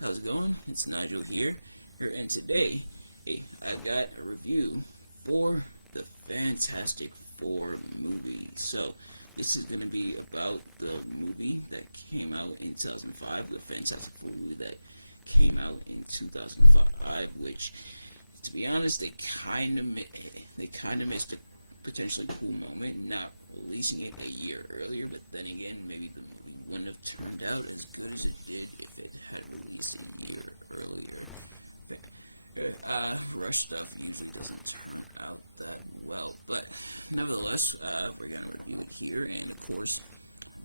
how's it going? It's Nigel here, and today, I got a review for the Fantastic Four movie. So, this is going to be about the movie that came out in 2005, the Fantastic Four movie that came out in 2005, which, to be honest, they kind of missed a potentially cool moment not releasing it a year earlier, but then again, maybe the movie wouldn't have turned out as good as it did if it had released a year earlier. Rush stuff usually doesn't turn out that well, but nevertheless, we're gonna review it here, and of course,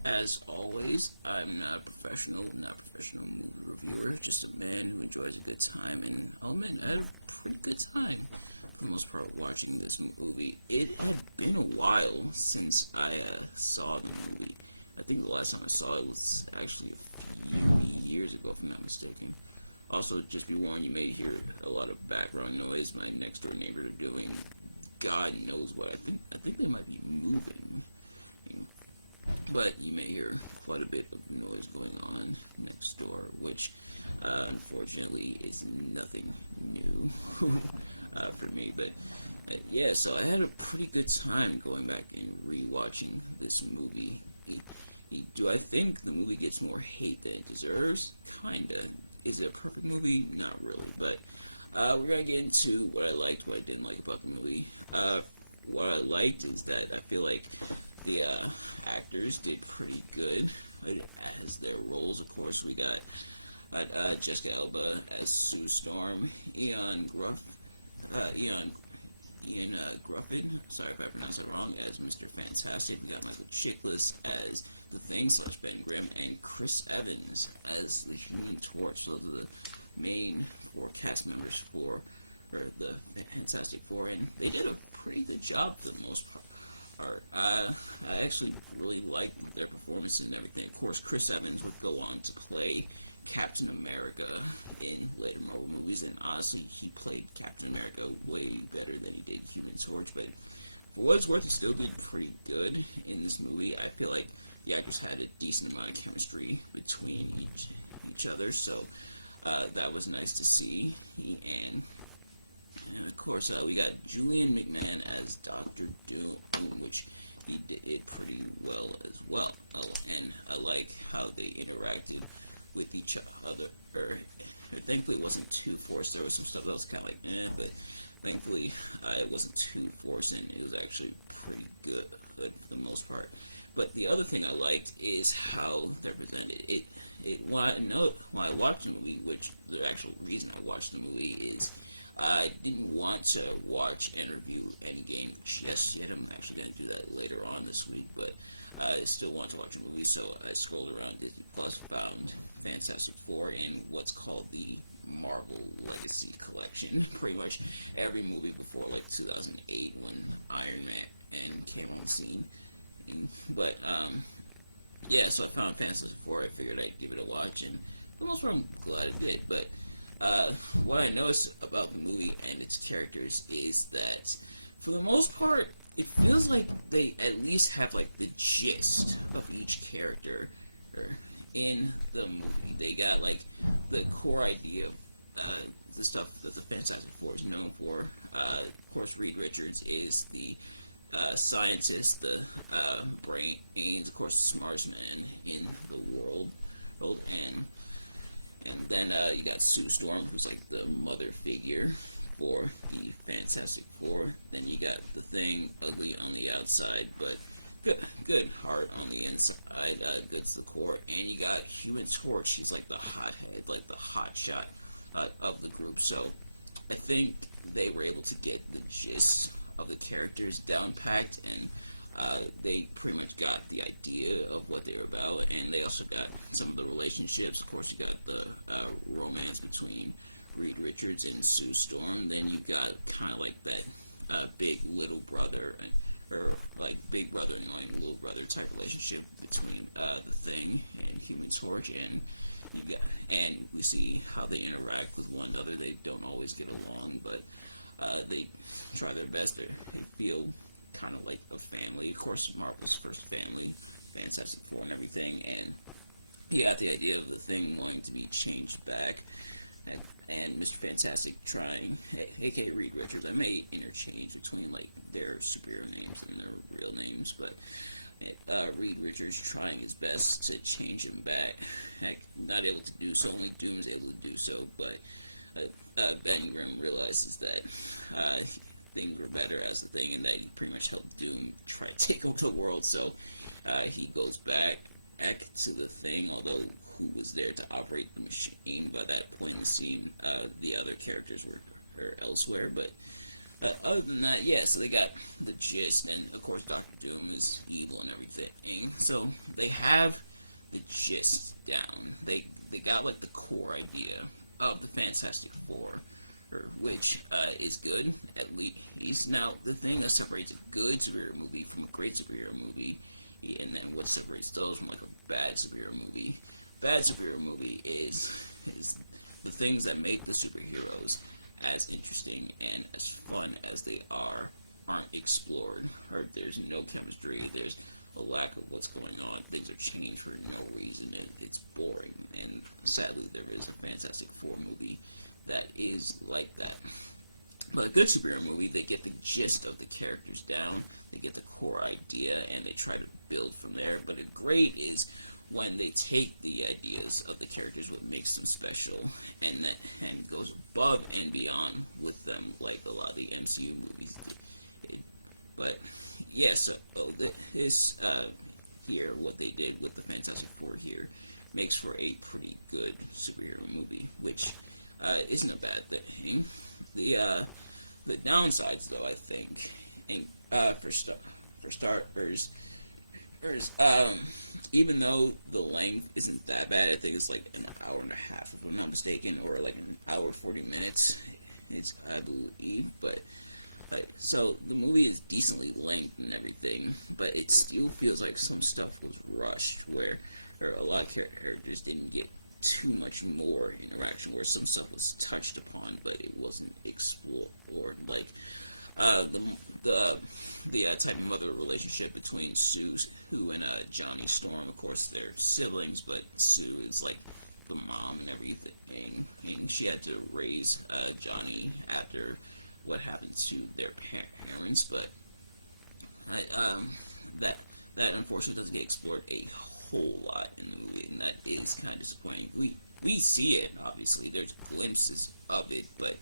as always, I'm not a professional movie reviewer, just a man who enjoys a good time, and I'll admit, I had a pretty good time for the most part watching this movie. It had been a while since I saw the movie. I think the last time I saw it was actually a few years ago, if I'm not mistaken. Also, just be warned, you may hear a lot of background noise. My next door neighbor are doing God knows what. I think they might be moving. But you may hear quite a bit of noise going on next door, which unfortunately is nothing new for me. But yeah, so I had a pretty good time going back and rewatching this movie. Do I think the movie gets more hate than it deserves? Kinda. Is it a perfect movie? Not really. But we're gonna get into what I liked, what I didn't like about the movie. What I liked is that I feel like the actors did pretty good as their roles. Of course, we got Jessica Alba as Sue Storm, Ian Gruffin, sorry if I pronounced that wrong, as Mr. Fantastic. We got Michael Chiklis as the Thing / Ben Grimm, and Chris Evans as the Human Torch. Those are the main four cast members for the Fantastic Four, and they did a pretty good job for the most part. I actually really liked their performances and everything. Of course, Chris Evans would go on to play Captain America in later Marvel movies, and honestly, he played Captain America way better than he did Human Torch. But for what it's worth, he still did pretty good in this movie. I feel like the actors had a decent amount of chemistry between each other, so that was nice to see. And of course, we got Julian McMahon as Doctor Doom, which he did pretty well as well. Oh, and I like how they interacted with each other. Thankfully, it wasn't too forced. There was some stuff that was kind of like, but thankfully, it wasn't too forced, and it was actually pretty good for the most part. But the other thing I liked is how they're presented. When I watched the movie, which the actual reason I watched the movie is I didn't want to watch and review Endgame just yet. I'm actually going to do that later on this week, but I still want to watch a movie, so I scrolled around Disney Plus, found Fantastic Four in what's called the Marvel Legacy Collection. Pretty much every movie before like 2008 when Iron Man came on the scene. But yeah, so I found Fantastic Four. I figured I'd give it a watch, and for the most part, I'm glad I did. But what I noticed about the movie and its characters is that, for the most part, it feels like they at least have like the gist of each character in the movie. They got like the core idea of the stuff that the Fantastic Four is known for. Of course, Reed Richards is the scientist, the brains, of course, the smartest man in the world, and then you got Sue Storm, who's like the mother figure for the Fantastic Four. Then you got the Thing, ugly on the outside, but good heart on the inside, good to the core. And you got Human Torch. She's like the hothead, like the hot shot of the group. So I think they were able to get the gist of the characters down packed, and they pretty much got the idea of what they were about, and they also got some of the relationships. Of course, you got the romance between Reed Richards and Sue Storm. Then you got kind of like that big little brother, or like big brother annoying little brother type relationship between the Thing and Human Torch, and we see how they interact with one another. They don't always get along, but they try their best. They feel kind of like a family. Of course, Marvel's first family, Fantastic Four and everything, and he got the idea of the Thing wanting to be changed back, and Mr. Fantastic trying, aka Reed Richards. I may interchange between like their superhero names and their real names, but Reed Richards trying his best to change him back. Heck, not able to do so. Only Doom's able to do so, but Ben Grimm realizes that things were better as a Thing, and that he pretty much helped Doom try to take over the world. So he goes back to the Thing, although who was there to operate the machine by that point in the scene? The other characters were elsewhere, but other than that, yeah, so they got the gist, and of course Doctor Doom is evil and everything. So they have the gist down. They got like the core idea of the Fantastic Four, which is good at least. Now the thing that separates a good superhero movie from a great superhero movie, and then what separates those from like a bad superhero movie. Bad superhero movie is the things that make the superheroes as interesting and as fun as they aren't explored, or there's no chemistry, there's a lack of what's going on, things are changed for no reason, it's boring, and sadly there is a Fantastic Four movie that is like that. But a good superhero movie, they get the gist of the characters down, they get the core idea, and they try to build from there. But a great is when they take the ideas of the characters, what makes them special, and goes above and beyond with them, like a lot of the MCU movies did. But yeah, so this here, what they did with the Fantastic Four here, makes for a pretty good superhero movie, which isn't a bad thing. The downsides, though, I think, and for starters, even though the length isn't that bad, I think it's like an hour and a half, if I'm not mistaken, or like an hour 40 minutes. It's, I believe, but so the movie is decently length and everything, but it still feels like some stuff was rushed, where or a lot of characters didn't get too much more interaction, where some stuff was touched upon but it wasn't explored, like the type of mother relationship between Sue and Johnny Storm. Of course they're siblings, but Sue is like the mom and everything, and she had to raise Johnny after what happened to their parents, but that unfortunately doesn't get explored a whole lot in the movie, and that is kind of disappointing. We see it, obviously, there's glimpses of it, but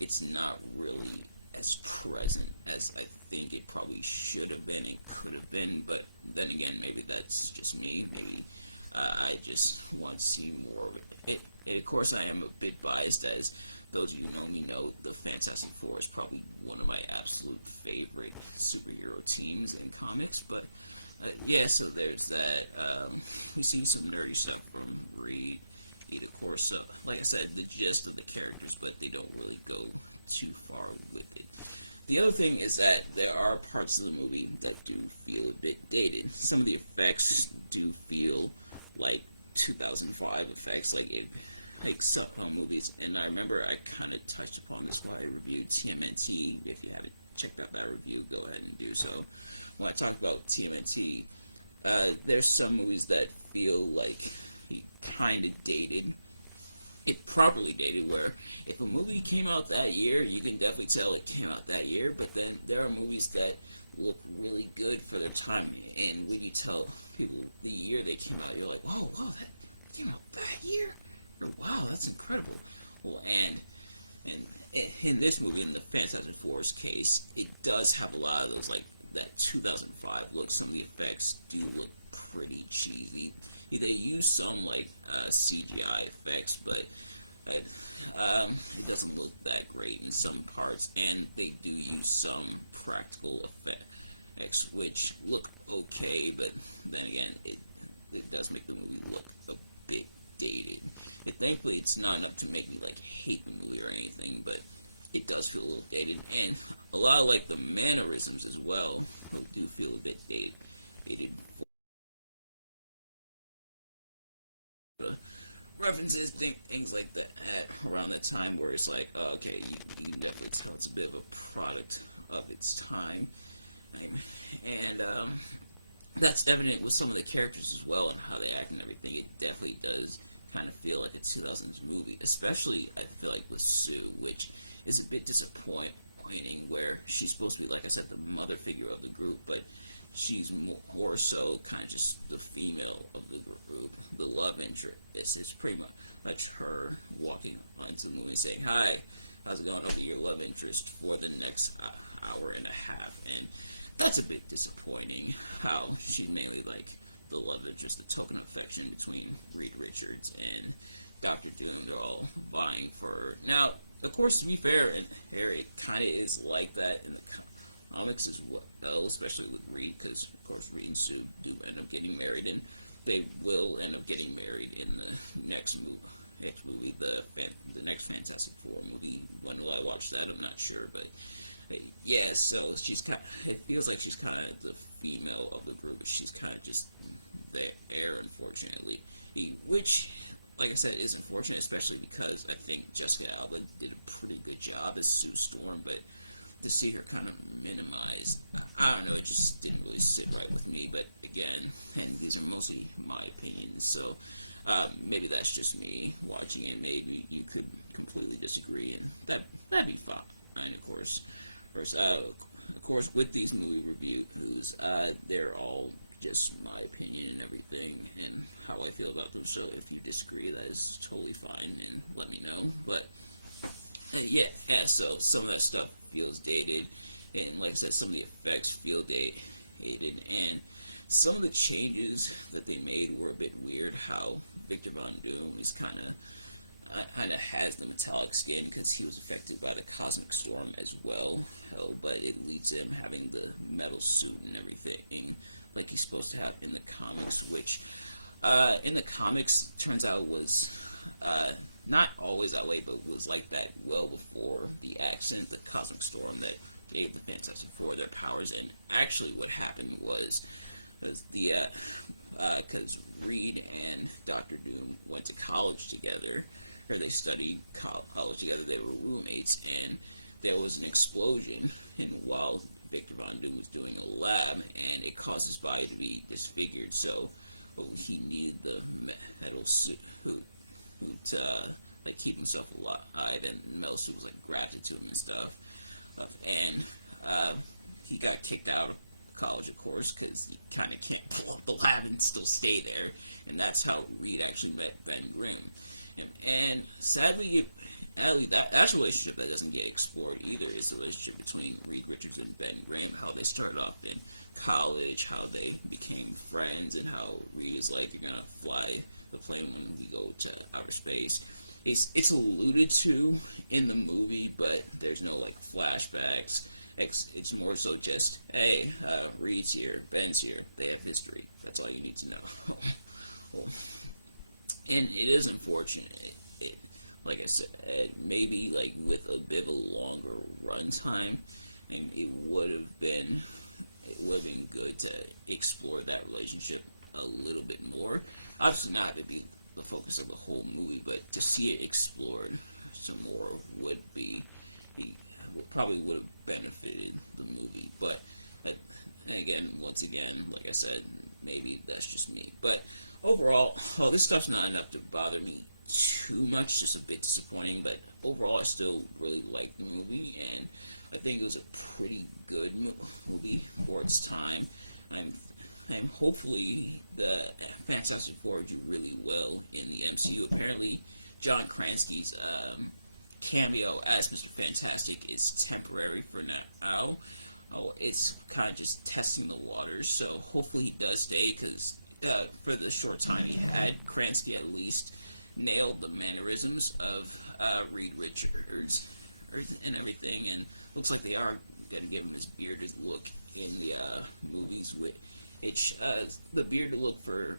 it's not really as present as I think it probably should have been and could have been. But then again, maybe that's just me. Maybe I just want to see more of it. Of course, I am a bit biased, as those of you who know me know the Fantastic Four is probably one of my absolute favorite superhero teams in comics. But yeah, so there's that. We see some nerdy stuff from Reed, of course. So, like I said, the gist of the characters, but they don't really go too far with it. The other thing is that there are parts of the movie that do feel a bit dated. Some of the effects do feel like 2005 effects, like some movies. And I remember I kind of touched upon this while I reviewed TMNT. If you haven't checked out that review, go ahead and do so. When I talk about TMNT, there's some movies that feel like he kind of dated. It properly dated, where if a movie came out that year, you can definitely tell it came out that year. But then there are movies that look really good for their time, and when you tell people the year they came out, you're like, whoa, that came out that year? Or, wow, that's incredible. Well, and in this movie, in the Fantastic Four's case, it does have a lot of those, like, that 2005 look. Some of the effects do look pretty cheesy. They use some like CGI effects, but it doesn't look that great in some parts, and they do use some practical effects which look okay, but then again it does make the movie look a bit dated. Thankfully it's not enough to make me like hate the movie or anything, but it does feel a little dated, and a lot of like the mannerisms as well do feel a bit dated. References, things like that at around that time, where it's like, oh, okay, you can definitely tell it's a bit of a product of its time. And that's evident with some of the characters as well and how they act and everything. It definitely does kind of feel like a 2000s movie, especially I feel like with Sue, which is a bit disappointing, where she's supposed to be, like I said, the mother figure of the group, but she's more so kind of just the female of the group, the love interest. It's pretty much her walking onto the movie and saying, "Hi, how's it going?" I'll be your love interest for the next hour and a half, and that's a bit disappointing. How she's mainly like the love interest, the token of affection between Reed Richards and Doctor Doom. They're all vying for her. Now, of course, to be fair, and Harry, it kind of is like that in the comics as well, especially with Reed, because of course Reed and Sue do end up getting married, and they will end up getting married in the next movie, the next Fantastic Four movie. When will I watch that? I'm not sure, but yeah. So she's kind. It feels like she's kind of the female of the group, but she's kind of just there, unfortunately. Which, like I said, is unfortunate, especially because I think Jessica Alba did a pretty good job as Sue Storm, but to see her kind of minimized, I don't know, it just didn't really sit right with me. But again, and these are mostly my opinions, so maybe that's just me watching it. Maybe you could completely disagree, and that'd be fine, of course. Of course, with these movie reviews, they're all just my opinion and everything, and how I feel about them. So if you disagree, that is totally fine, and let me know. But yeah, so some of that stuff feels dated, and like I said, some of the effects feel dated, and some of the changes that they made were a bit weird. How Victor Von Doom is kind of has the metallic skin because he was affected by the cosmic storm as well. But it leads to him having the metal suit and everything like he's supposed to have in the comics, which in the comics turns out was not always that way, but was like that well before the accident, the cosmic storm that gave the Fantastic Four their powers. And actually what happened was the because Reed and Doctor Doom went to college together, or they studied college together. They were roommates, and there was an explosion, and while Victor Von Doom was doing a lab, and it caused his body to be disfigured. So he needed the metal suit to like keep himself alive, and the metal suit was like grafted to him and stuff. And he got kicked out of college, of course, because you kind of can't pull up the lab and still stay there. And that's how Reed actually met Ben Grimm. And sadly, that's a relationship that doesn't get explored either, is the relationship between Reed Richards and Ben Grimm, how they started off in college, how they became friends, and how Reed is like, "You're gonna fly the plane when we go to outer space." It's alluded to in the movie, but there's no like flashbacks. It's more so just, hey, Reed's here, Ben's here, they have history. That's all you need to know. And it is unfortunate. Like I said, maybe like with a bit of a longer runtime, and it would have been good to explore that relationship a little bit more. Obviously, not to be the focus of the whole movie, but to see it explored some more probably would have benefited the movie. But once again, like I said, maybe that's just me. But overall, this stuff's not enough to bother me too much, just a bit disappointing. But overall, I still really like the movie, and I think it was a pretty good movie for its time. I'm hopefully the Fantastic Four do really well in the MCU. Apparently, John Krasinski's cameo as Mr. Fantastic is temporary for now. It's kind of just testing the waters, so hopefully he does stay, because for the short time he had, Krasinski at least nailed the mannerisms of Reed Richards and everything, and looks like they are going to give him his bearded look in the movies. The bearded look for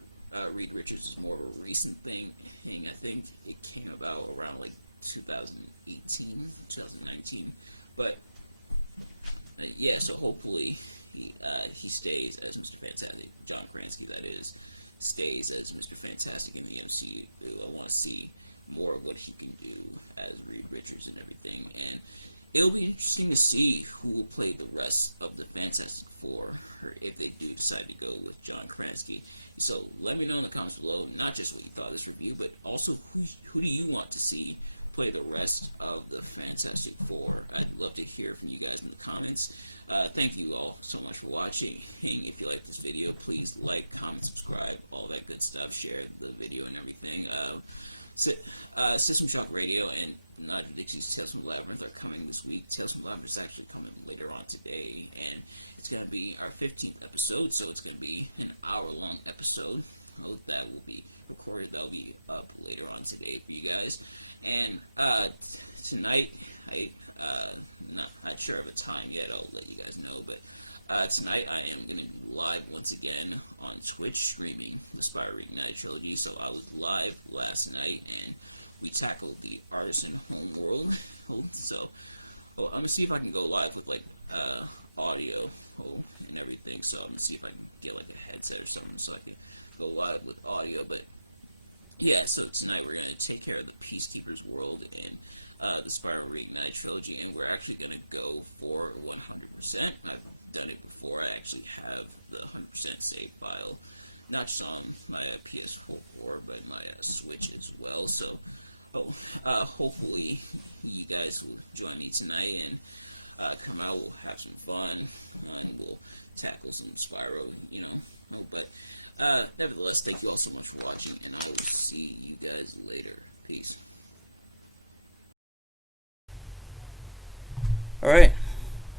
Reed Richards is more of a recent thing. I think it came about around like 2018, 2019, but yeah, so hopefully he stays as Mr. Fantastic. John Krasinski, that is, stays as Mr. Fantastic in the MCU. I want to see more of what he can do as Reed Richards and everything. And it'll be interesting to see who will play the rest of the Fantastic Four, or if they do decide to go with John Krasinski. So let me know in the comments below, not just what you thought of this review, but also who do you want to see play the rest of the Fantastic Four. I'd love to hear from you guys in the comments. Thank you all so much for watching. If you like this video, please like, comment, subscribe, all that good stuff. Share the video and everything. System Shock Radio and Nigel Dixie's Tales from the Labyrinth are coming this week. Tales from the Labyrinth is actually coming later on today, and it's going to be our 15th episode, so it's going to be an hour-long episode. That will be recorded. That'll be up later on today for you guys. And tonight, not sure of a time yet. I'll let you guys know. But tonight I am going to be live once again on Twitch streaming the Spyro Reignited trilogy. So I was live last night and we tackled the Artisan Homeworld. So I'm going to see if I can go live with like audio and everything. So I'm going to see if I can get like a headset or something so I can go live with audio. But yeah, so tonight we're going to take care of the Peacekeeper's World in the Spyro Reignited trilogy, and we're actually going to go for 100%. I've done it before. I actually have the 100% save file, not just on my PS4 but my Switch as well. So hopefully you guys will join me tonight and come out. We'll have some fun and we'll tackle some Spyro, but nevertheless, thank you all so much for watching, and I will see you guys later. Peace. Alright,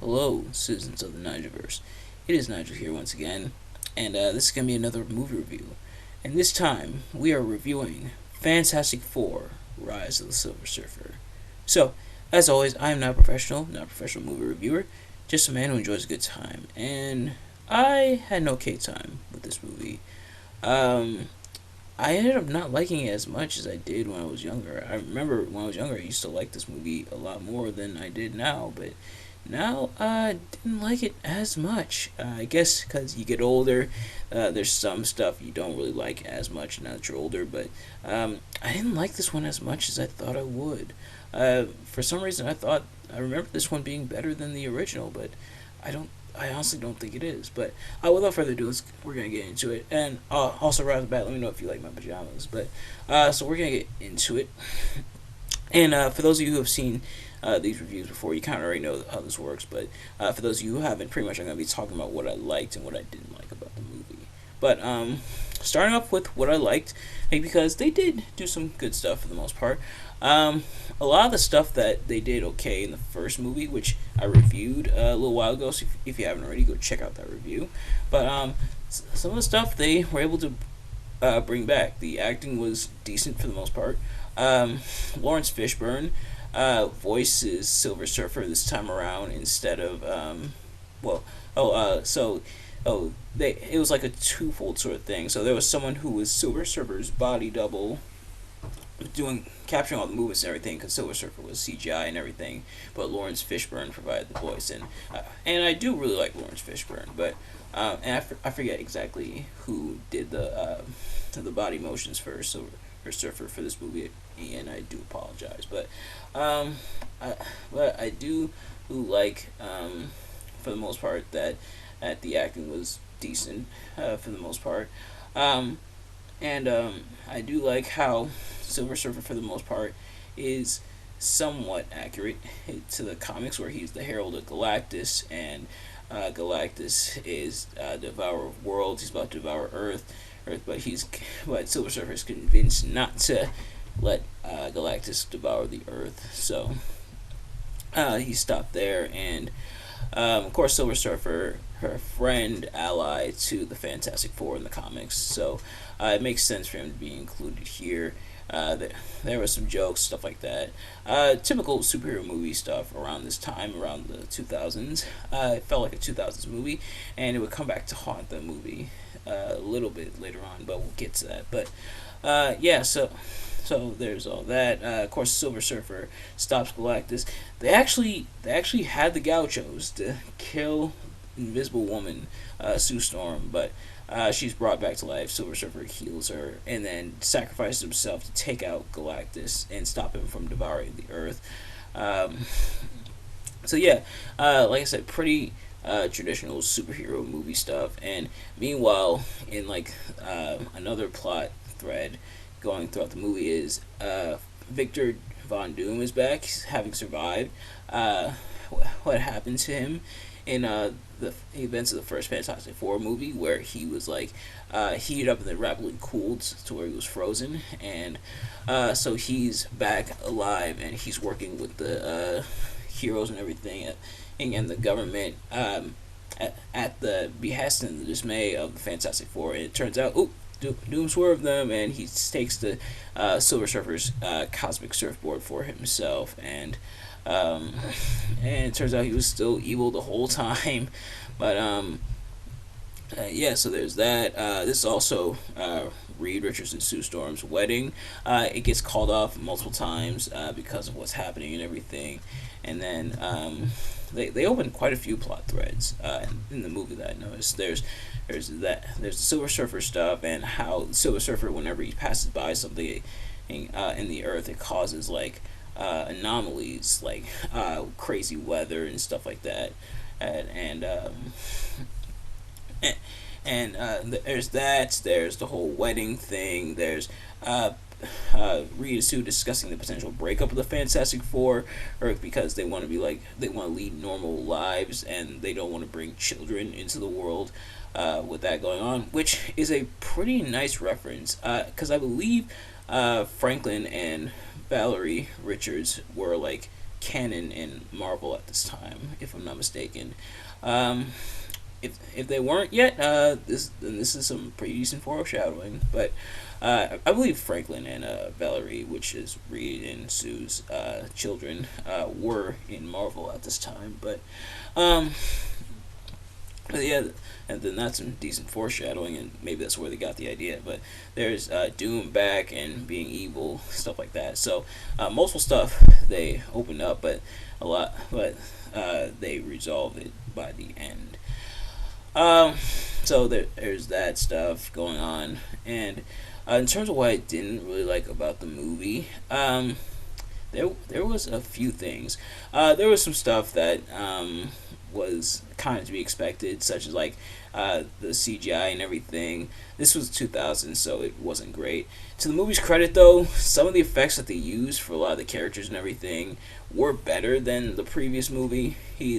hello citizens of the Nigelverse. It is Nigel here once again, and this is going to be another movie review. And this time, we are reviewing Fantastic Four, Rise of the Silver Surfer. So, as always, I am not a professional movie reviewer, just a man who enjoys a good time. And I had an okay time with this movie. I ended up not liking it as much as I did when I was younger. I remember when I was younger, I used to like this movie a lot more than I did now, but now I didn't like it as much. I guess because you get older, there's some stuff you don't really like as much now that you're older, but I didn't like this one as much as I thought I would. For some reason, I remember this one being better than the original, but I honestly don't think it is. But without further ado, we're going to get into it. And also, right off the bat, let me know if you like my pajamas. But so we're going to get into it. And for those of you who have seen these reviews before, you kind of already know how this works. But for those of you who haven't, pretty much I'm going to be talking about what I liked and what I didn't like about the movie. But starting off with what I liked, because they did do some good stuff for the most part. A lot of the stuff that they did okay in the first movie, which I reviewed a little while ago, so if you haven't already, go check out that review. But some of the stuff they were able to bring back. The acting was decent for the most part. Lawrence Fishburne voices Silver Surfer this time around instead of it was like a twofold sort of thing. So there was someone who was Silver Surfer's body double, capturing all the movements and everything, because Silver Surfer was CGI and everything, but Lawrence Fishburne provided the voice, and I do really like Lawrence Fishburne, but and I forget exactly who did the body motions for Silver Surfer for this movie, and I do apologize, but I do like for the most part that the acting was decent for the most part. And I do like how Silver Surfer, for the most part, is somewhat accurate to the comics, where he's the Herald of Galactus, and Galactus is devourer of worlds. He's about to devour Earth, but Silver Surfer is convinced not to let Galactus devour the Earth. So he stopped there, and of course, Silver Surfer, her friend, ally to the Fantastic Four in the comics, so it makes sense for him to be included here. There were some jokes, stuff like that. Typical superhero movie stuff around this time, around the 2000s. It felt like a 2000s movie, and it would come back to haunt the movie a little bit later on, but we'll get to that. But yeah, so there's all that. Of course, Silver Surfer stops Galactus. They actually had the Gauchos to kill Invisible Woman, Sue Storm, but she's brought back to life. Silver Surfer heals her and then sacrifices himself to take out Galactus and stop him from devouring the Earth. So yeah, like I said, pretty traditional superhero movie stuff. And meanwhile, in like another plot thread going throughout the movie is Victor Von Doom is back, having survived. What happened to him in the events of the first Fantastic Four movie, where he was like heated up and then rapidly cooled to where he was frozen, and so he's back alive and he's working with the heroes and everything, and the government at the behest and the dismay of the Fantastic Four. And it turns out, Doom swerved them, and he takes the Silver Surfer's cosmic surfboard for himself, um, and it turns out he was still evil the whole time. But yeah, so there's that. This is also Reed Richards and Sue Storm's wedding. It gets called off multiple times because of what's happening and everything. And then they open quite a few plot threads in the movie that I noticed. There's the Silver Surfer stuff, and how the Silver Surfer, whenever he passes by something in the Earth, it causes like anomalies, like crazy weather and stuff like that. And there's that. There's the whole wedding thing. There's Reed and Sue discussing the potential breakup of the Fantastic Four, or because they want to lead normal lives and they don't want to bring children into the world. With that going on, which is a pretty nice reference, because I believe Franklin and Valerie Richards were like canon in Marvel at this time, if I'm not mistaken. Um, if they weren't yet, this is some pretty decent foreshadowing. But I believe Franklin and Valerie, which is Reed and Sue's children, were in Marvel at this time. Um, but yeah, and then that's some decent foreshadowing, and maybe that's where they got the idea. But there's Doom back and being evil, stuff like that. So multiple stuff they opened up, but they resolved it by the end. Um, so there's that stuff going on, and in terms of what I didn't really like about the movie, there was a few things. There was some stuff that was kind of to be expected, such as like the CGI and everything. This was 2000, so it wasn't great. To the movie's credit, though, some of the effects that they used for a lot of the characters and everything were better than the previous movie.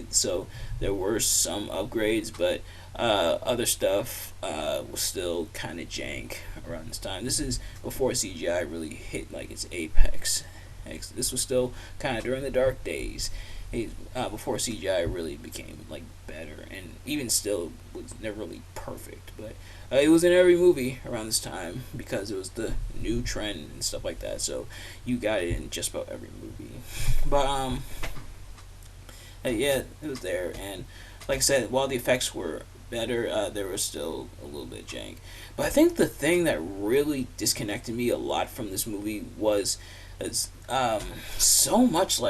So there were some upgrades, but other stuff was still kind of jank around this time. This is before CGI really hit like its apex. This was still kind of during the dark days, before CGI really became like better, and even still was never really perfect. But it was in every movie around this time because it was the new trend and stuff like that. So you got it in just about every movie. But yeah, it was there, and like I said, while the effects were better, there was still a little bit jank. But I think the thing that really disconnected me a lot from this movie was so much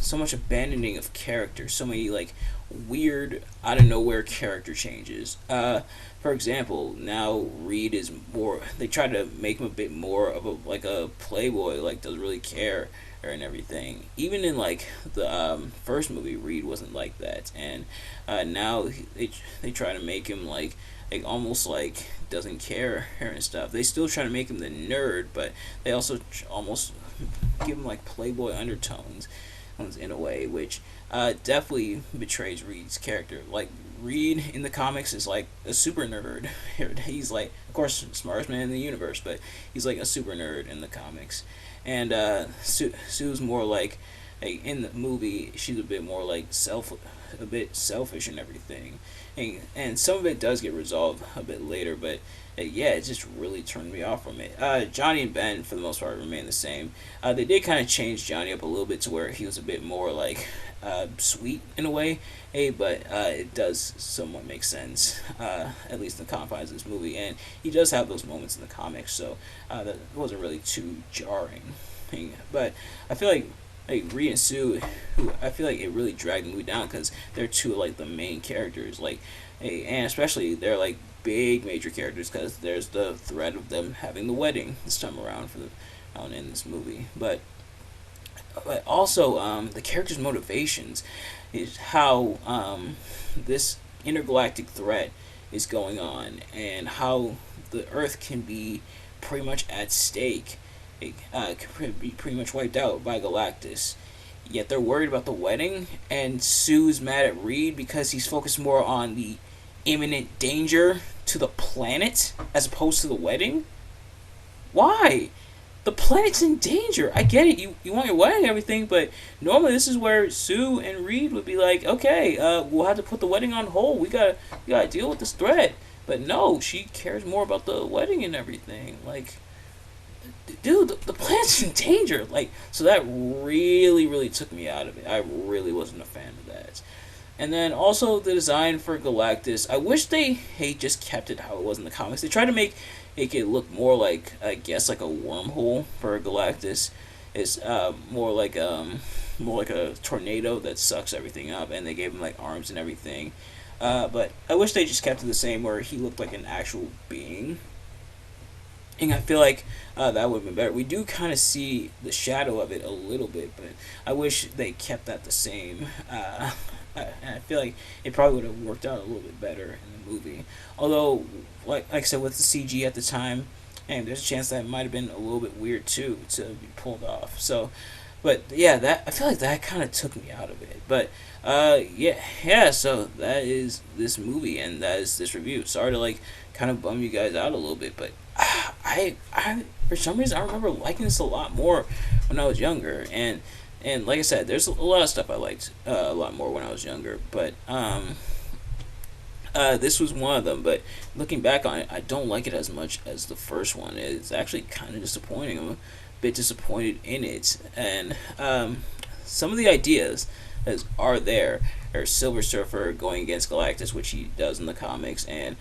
so much abandoning of character, so many like weird out of nowhere character changes. For example, now Reed is more. They try to make him a bit more of a playboy, like doesn't really care and everything. Even in like the first movie, Reed wasn't like that, and now they try to make him like almost like doesn't care and stuff. They still try to make him the nerd, but they also almost give him like playboy undertones in a way, which definitely betrays Reed's character. Like Reed in the comics is like a super nerd. He's like, of course, smartest man in the universe, but he's like a super nerd in the comics. And Sue's more like in the movie, she's a bit more like a bit selfish and everything, and some of it does get resolved a bit later, but yeah, it just really turned me off from it. Johnny and Ben, for the most part, remain the same. They did kind of change Johnny up a little bit to where he was a bit more like sweet in a way, but it does somewhat make sense, at least in the confines of this movie, and he does have those moments in the comics, so that wasn't really too jarring. But I feel like Rhea and Sue, who I feel like it really dragged the movie down because they're two of, like the main characters, and especially they're like big major characters because there's the threat of them having the wedding this time around in this movie. But But also, the character's motivations is how this intergalactic threat is going on, and how the Earth can be pretty much at stake. It can be pretty much wiped out by Galactus. Yet they're worried about the wedding, and Sue's mad at Reed because he's focused more on the imminent danger to the planet as opposed to the wedding. Why? The planet's in danger. I get it. You want your wedding and everything, but normally this is where Sue and Reed would be like, okay, we'll have to put the wedding on hold. We gotta deal with this threat. But no, she cares more about the wedding and everything. Like, dude, the planet's in danger. Like, so that really, really took me out of it. I really wasn't a fan of that. And then also the design for Galactus. I wish they just kept it how it was in the comics. They tried to make it look more like, I guess, like a wormhole for Galactus. It's more like a tornado that sucks everything up, and they gave him like arms and everything. But I wish they just kept it the same, where he looked like an actual being. And I feel like that would have been better. We do kind of see the shadow of it a little bit, but I wish they kept that the same. And I feel like it probably would have worked out a little bit better in the movie. Although, like I said, with the CG at the time, and there's a chance that it might have been a little bit weird too to be pulled off. So, but yeah, that I feel like that kind of took me out of it. But yeah. So that is this movie, and that is this review. Sorry to like kind of bum you guys out a little bit, but I for some reason I remember liking this a lot more when I was younger, and like I said, there's a lot of stuff I liked a lot more when I was younger, but this was one of them. But looking back on it, I don't like it as much as the first one. It's actually kind of disappointing. I'm a bit disappointed in it, and some of the ideas that are there or Silver Surfer going against Galactus, which he does in the comics, and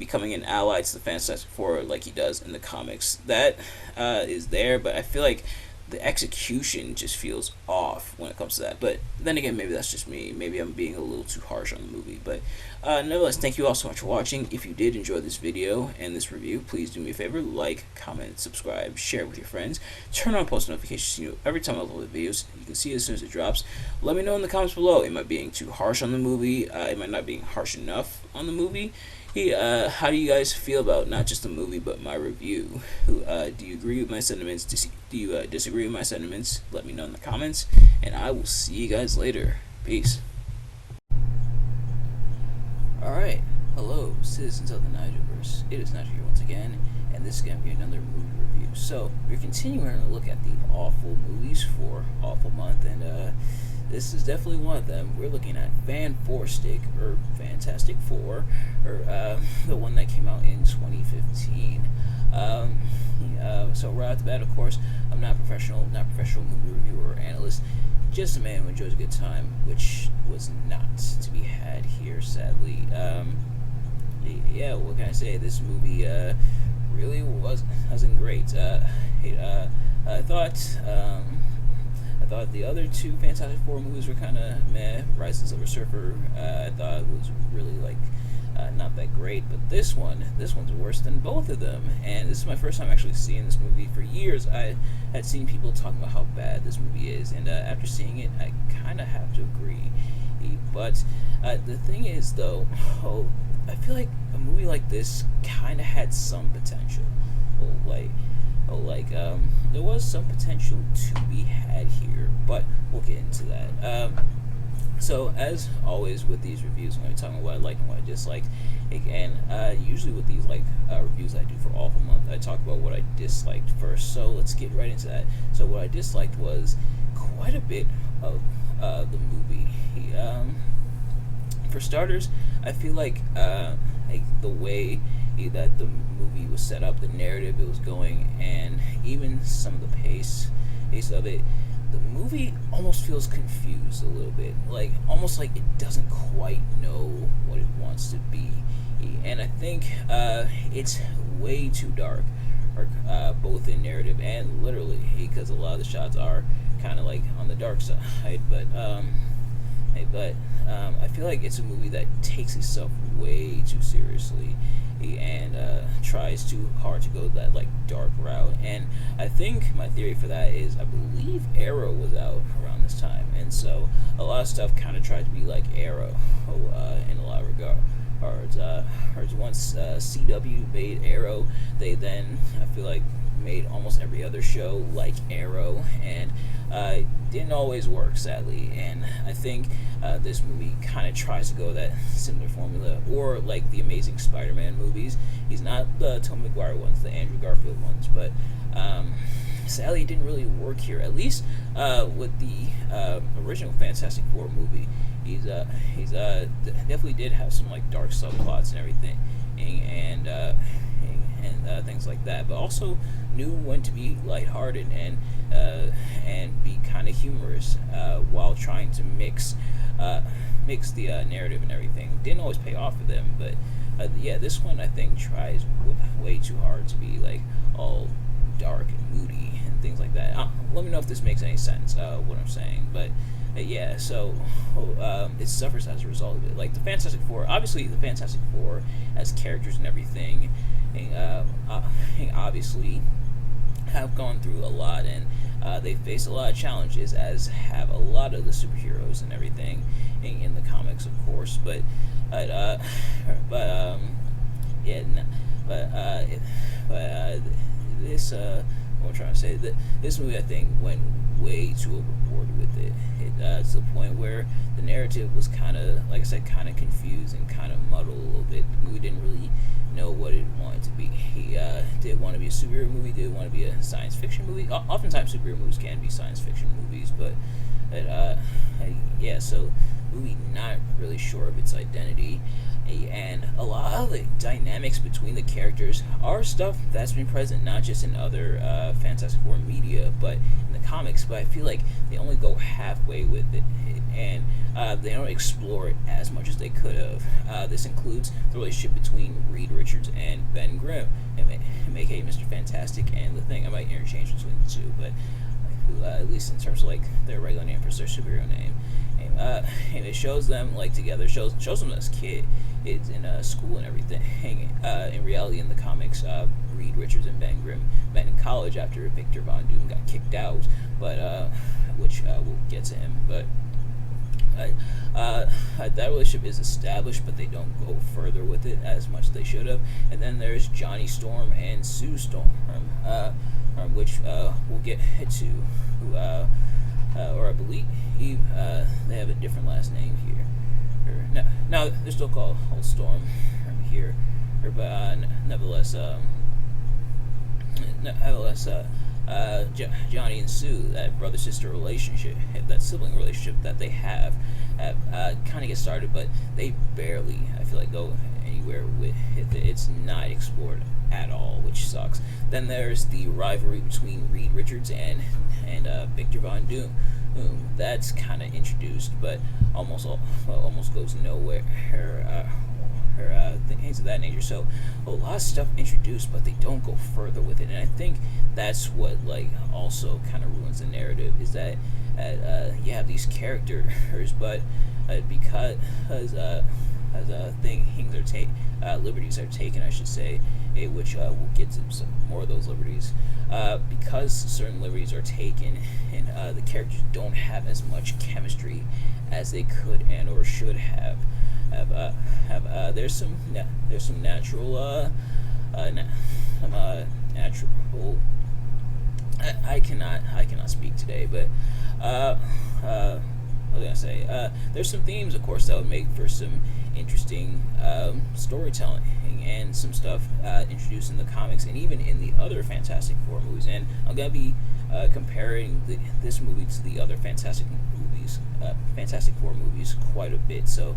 becoming an ally to the Fantastic Four like he does in the comics. That is there, but I feel like the execution just feels off when it comes to that. But then again, maybe that's just me. Maybe I'm being a little too harsh on the movie. But nevertheless, thank you all so much for watching. If you did enjoy this video and this review, please do me a favor, like, comment, subscribe, share it with your friends, turn on post notifications so you know every time I upload videos. You can see it as soon as it drops. Let me know in the comments below. Am I being too harsh on the movie? Am I not being harsh enough on the movie? Hey, how do you guys feel about not just the movie but my review? Do you agree with my sentiments? Do you disagree with my sentiments? Let me know in the comments, and I will see you guys later. Peace. Alright, hello, citizens of the Nigelverse. It is Nigel here once again, and this is going to be another movie review. So, we're continuing to look at the awful movies for Awful Month, and this is definitely one of them. We're looking at Fantastic Four, or the one that came out in 2015. So right off the bat, of course, I'm not a professional movie reviewer or analyst, just a man who enjoys a good time, which was not to be had here, sadly. Yeah, what can I say? This movie really wasn't great. I thought the other two Fantastic Four movies were kind of meh. Rise of the Silver Surfer, I thought it was really not that great, but this one's worse than both of them. And this is my first time actually seeing this movie. For years, I had seen people talking about how bad this movie is, and after seeing it, I kind of have to agree. But the thing is, though, I feel like a movie like this kind of had some potential. There was some potential to be had here, but we'll get into that. So, as always with these reviews, I'm going to be talking about what I like and what I dislike. Again, usually with these reviews I do for Awful Month, I talk about what I disliked first. So let's get right into that. So what I disliked was quite a bit of the movie. For starters, I feel like the way that the movie was set up, the narrative it was going, and even some of the pace of it, the movie almost feels confused a little bit, almost like it doesn't quite know what it wants to be. And I think it's way too dark, both in narrative and literally, because a lot of the shots are kind of on the dark side. But I feel like it's a movie that takes itself way too seriously. and tries too hard to go that like dark route. And I think my theory for that is I believe Arrow was out around this time, and so a lot of stuff kind of tried to be like Arrow in a lot of regards. Once CW made Arrow, they then I feel like made almost every other show like Arrow, and didn't always work, sadly. And I think this movie kind of tries to go that similar formula, or like the Amazing Spider-Man movies. He's not the Tobey Maguire ones, the Andrew Garfield ones, but sadly it didn't really work here. At least with the original Fantastic Four movie, he's definitely did have some like dark subplots and everything, and things like that, but also knew when to be lighthearted and be kind of humorous while trying to mix the narrative and everything. Didn't always pay off for them, but yeah, this one I think tries way too hard to be like all dark and moody and things like that. Let me know if this makes any sense, what I'm saying, but yeah, so it suffers as a result of it. Like the Fantastic Four, obviously the Fantastic Four as characters and everything, obviously have gone through a lot, and they face a lot of challenges, as have a lot of the superheroes and everything in the comics, of course. But this what I'm trying to say, that this movie I think went way too overboard with it. To the point where the narrative was kind of, like I said, kind of confused and kind of muddled a little bit. The movie didn't really know what it wanted to be. He did want to be a superhero movie, did want to be a science fiction movie. Oftentimes superhero movies can be science fiction movies, but yeah, so the movie not really sure of its identity. And a lot of the dynamics between the characters are stuff that's been present not just in other Fantastic Four media, but in the comics. But I feel like they only go halfway with it, and they don't explore it as much as they could have. This includes the relationship between Reed Richards and Ben Grimm, aka Mr. Fantastic and the Thing. I might interchange between the two, but at least in terms of like their regular name versus their superhero name. And it shows them like together, shows them as kids in school and everything. In reality, in the comics, Reed Richards and Ben Grimm met in college after Victor Von Doom got kicked out, but which we'll get to him. But that relationship is established, but they don't go further with it as much as they should have. And then there's Johnny Storm and Sue Storm, which we'll get to, or I believe they have a different last name here. No, they're still called Storm here, but nevertheless, Johnny and Sue, that brother-sister relationship, that sibling relationship that they have kind of get started, but they barely, I feel like, go anywhere with it. It's not explored at all, which sucks. Then there's the rivalry between Reed Richards and Victor Von Doom. That's kind of introduced, but almost goes nowhere. Things of that nature. So a lot of stuff introduced, but they don't go further with it. And I think that's what like also kind of ruins the narrative, is that you have these characters, but because things are taken, liberties are taken, I should say, which we'll get to some more of those liberties. Because certain liberties are taken, and the characters don't have as much chemistry as they could and or should have. There's some natural natural. I cannot speak today, but what was I gonna say? There's some themes, of course, that would make for some interesting storytelling and some stuff introduced in the comics and even in the other Fantastic Four movies. And I'm gonna be comparing this movie to the other Fantastic Four movies quite a bit, so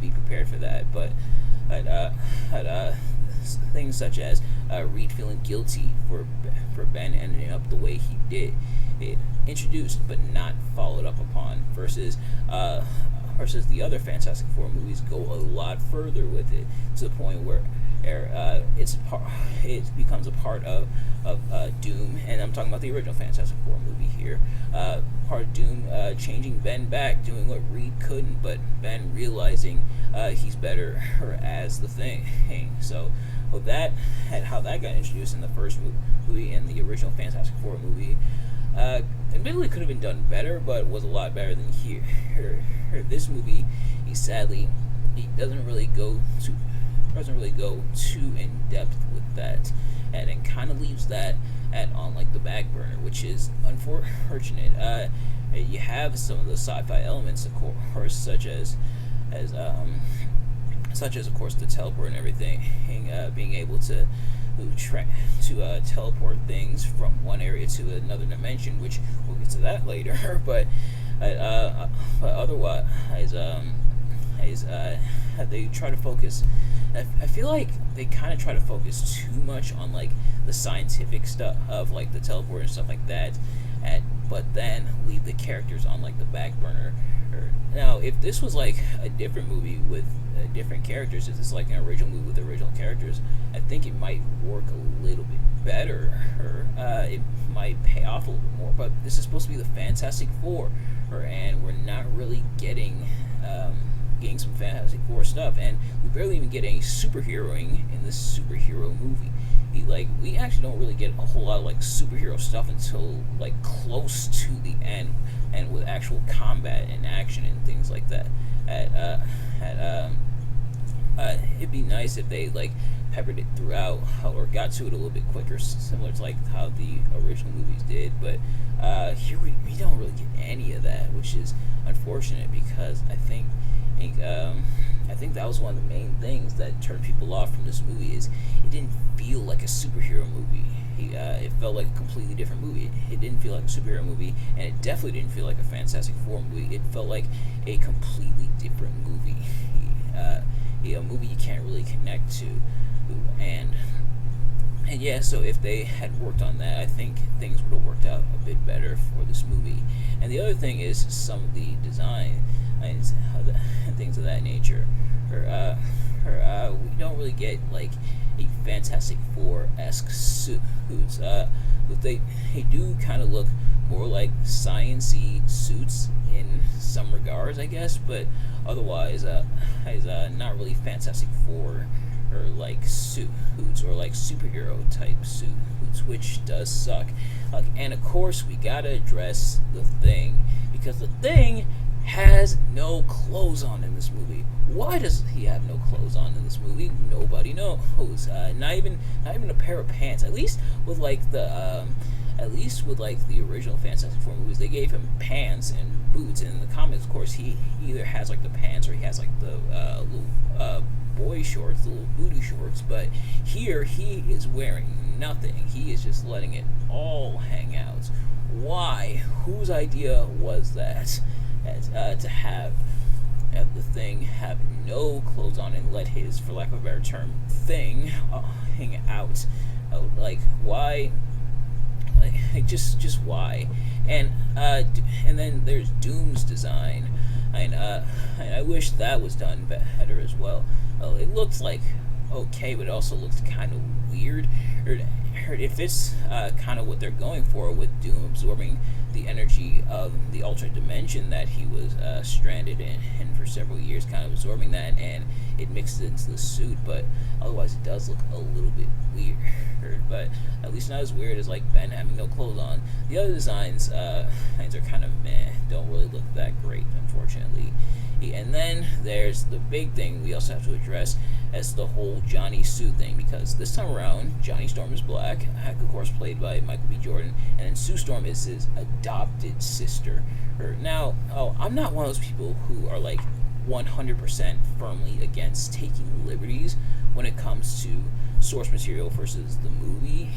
be prepared for that. But things such as Reed feeling guilty for Ben ending up the way he did, it introduced but not followed up upon, versus versus the other Fantastic Four movies go a lot further with it, to the point where it becomes a part of Doom, and I'm talking about the original Fantastic Four movie here. Part of Doom changing Ben back, doing what Reed couldn't, but Ben realizing he's better as the Thing. So that how that got introduced in the first movie and the original Fantastic Four movie. Admittedly, could have been done better, but was a lot better than here. This movie, he doesn't really go too in depth with that, and it kind of leaves that on like the back burner, which is unfortunate. You have some of the sci-fi elements, of course, such as of course the teleport and everything, being able to teleport things from one area to another dimension, which we'll get to that later. but otherwise, they try to focus. I feel like they kind of try to focus too much on like the scientific stuff of like the teleport and stuff like that, but then leave the characters on like the back burner. Now, if this was like a different movie with different characters, if it's like an original movie with original characters, I think it might work a little bit better, or it might pay off a little bit more. But this is supposed to be the Fantastic Four, and we're not really getting some Fantastic Four stuff, and we barely even get any superheroing in this superhero movie. We actually don't really get a whole lot of like superhero stuff until like close to the end, and with actual combat and action and things like that. It'd be nice if they like peppered it throughout, or got to it a little bit quicker, similar to like how the original movies did. But here we don't really get any of that, which is unfortunate, because I think that was one of the main things that turned people off from this movie. Is it didn't feel like a superhero movie. It felt like a completely different movie. It didn't feel like a superhero movie, and it definitely didn't feel like a Fantastic Four movie. It felt like a completely different movie. A movie you can't really connect to, and yeah. So if they had worked on that, I think things would have worked out a bit better for this movie. And the other thing is some of the design and things of that nature. We don't really get like a Fantastic Four-esque suits. But they do kind of look more like science-y suits in some regards, I guess. But otherwise, not really Fantastic Four or like suits or like superhero type suits, which does suck. And of course, we gotta address the Thing, because the Thing has no clothes on in this movie. Why does he have no clothes on in this movie? Nobody knows. Not even a pair of pants. At least with like the original Fantastic Four movies, they gave him pants and boots. And in the comics, of course, he either has like the pants or he has like the little boy shorts, the little booty shorts. But here he is wearing nothing. He is just letting it all hang out. Why? Whose idea was that? To have the Thing have no clothes on and let his, for lack of a better term, thing hang out. Like, why? Like, just why? And then there's Doom's design, and I wish that was done better as well. It looks like okay, but it also looks kind of weird. Or if it's kind of what they're going for with Doom absorbing the energy of the alternate dimension that he was stranded in for several years, kind of absorbing that, and it mixes into the suit. But otherwise, it does look a little bit weird. But at least not as weird as like Ben having no clothes on. The other designs are kind of meh, don't really look that great, unfortunately. And then there's the big thing we also have to address, as the whole Johnny Sue thing, because this time around, Johnny Storm is black, of course played by Michael B. Jordan, and then Sue Storm is his adopted sister. Now, I'm not one of those people who are like 100% firmly against taking liberties when it comes to source material versus the movie.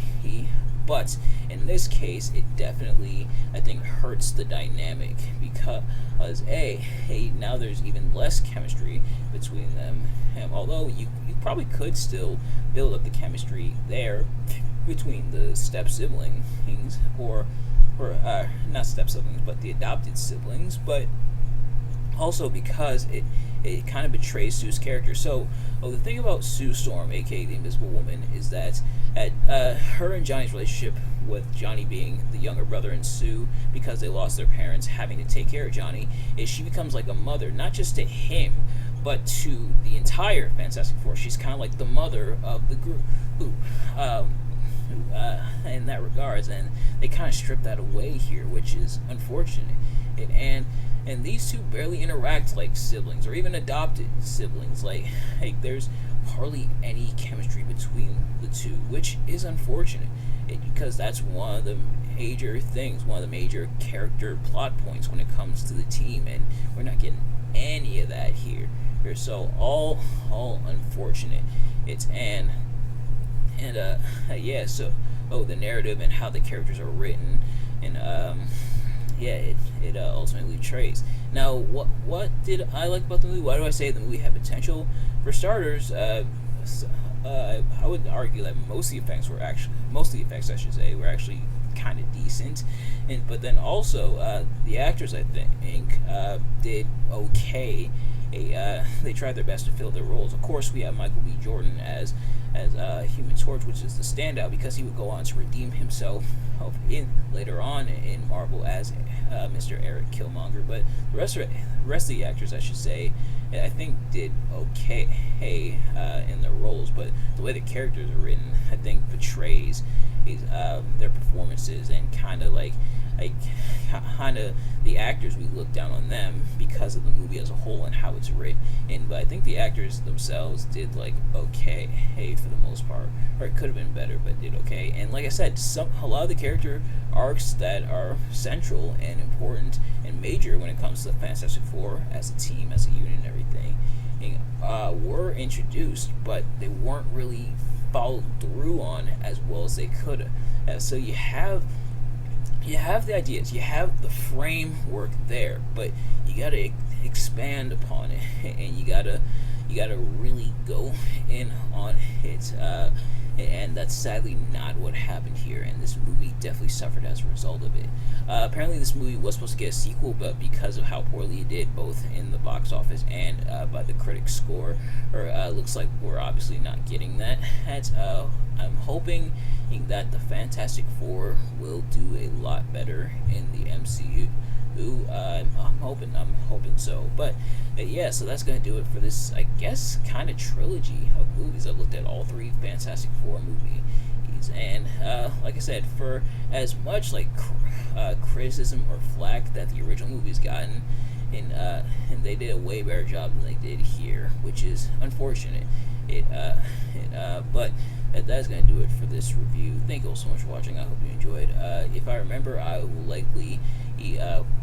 But in this case, it definitely, I think, hurts the dynamic, because now there's even less chemistry between them. Although you probably could still build up the chemistry there between the step siblings, or not step siblings, but the adopted siblings. But Also because it kind of betrays Sue's character. So, the thing about Sue Storm, aka the Invisible Woman, is that her and Johnny's relationship, with Johnny being the younger brother and Sue, because they lost their parents, having to take care of Johnny, is she becomes like a mother, not just to him, but to the entire Fantastic Four. She's kind of like the mother of the group. In that regards, and they kind of strip that away here, which is unfortunate. And these two barely interact like siblings or even adopted siblings. Like there's hardly any chemistry between the two, which is unfortunate, because that's one of the major things, one of the major character plot points when it comes to the team, and we're not getting any of that here. So all unfortunate. So the narrative and how the characters are written, and it ultimately betrays. Now, what did I like about the movie? Why do I say the movie had potential? For starters, I would argue that most of the effects, I should say, were actually kind of decent, but then also the actors, I think, did okay. They tried their best to fill their roles. Of course, we have Michael B. Jordan as Human Torch, which is the standout because he would go on to redeem himself later on in Marvel as Mr. Eric Killmonger. But the rest of the actors, I should say, I think did okay in their roles. But the way the characters are written, I think, betrays their performances, and kind of the actors, we look down on them because of the movie as a whole and how it's written. But I think the actors themselves did okay for the most part, or it could have been better, but did okay. And like I said, a lot of the character arcs that are central and important and major when it comes to the Fantastic Four as a team, as a unit, and everything, were introduced, but they weren't really followed through on as well as they could have. So you have the ideas, you have the framework there, but you gotta expand upon it, and you gotta really go in on it, and that's sadly not what happened here, and this movie definitely suffered as a result of it. Apparently this movie was supposed to get a sequel, but because of how poorly it did, both in the box office and by the critics' score, looks like we're obviously not getting that. I'm hoping that the Fantastic Four will do a lot better in the MCU. I'm hoping so. But so that's gonna do it for this, I guess, kind of trilogy of movies. I looked at all three Fantastic Four movies, and like I said, for as much criticism or flack that the original movie's gotten, and they did a way better job than they did here, which is unfortunate. But that's going to do it for this review. Thank you all so much for watching. I hope you enjoyed. If I remember, I will likely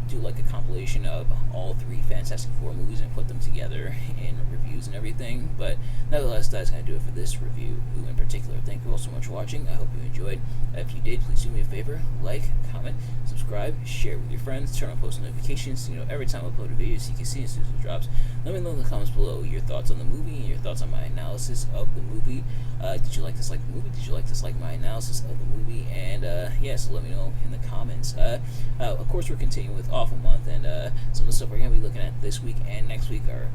do a compilation of all three Fantastic Four movies and put them together in reviews and everything. But nevertheless, that's going to do it for this review in particular. Thank you all so much for watching. I hope you enjoyed. If you did, please do me a favor: like, comment, subscribe, share with your friends, turn on post notifications so you know every time I upload a video, so you can see as soon as it drops. Let me know in the comments below your thoughts on the movie and your thoughts on my analysis of the movie. Did you dislike the movie? Did you dislike my analysis of the movie? And so let me know in the comments. Of course, we're continuing with Awful Month, and some of the stuff we're going to be looking at this week and next week are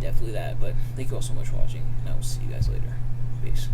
definitely that. But thank you all so much for watching, and I will see you guys later. Peace.